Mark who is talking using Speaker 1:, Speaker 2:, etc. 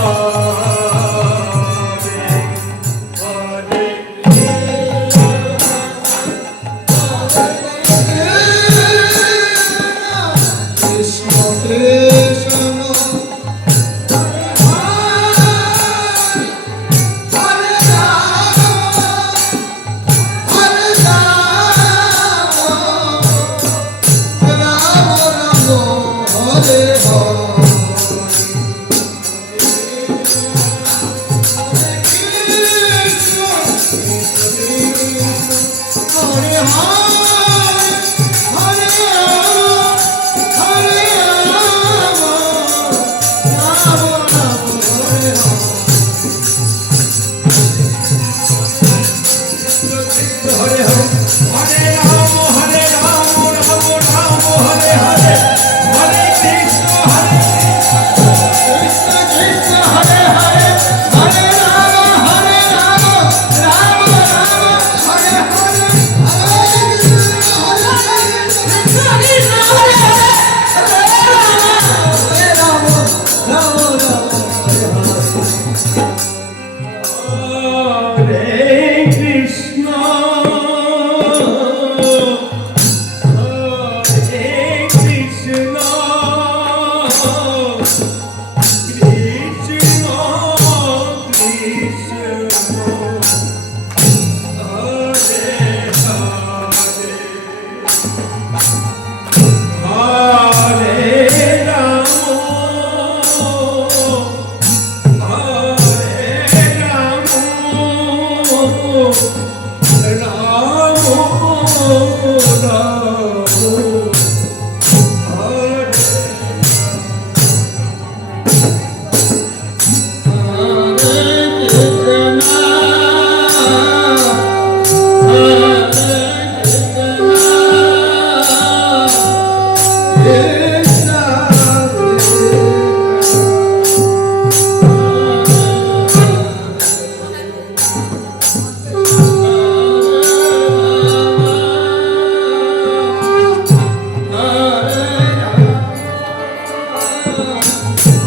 Speaker 1: Oh. Hare Hare Hare love.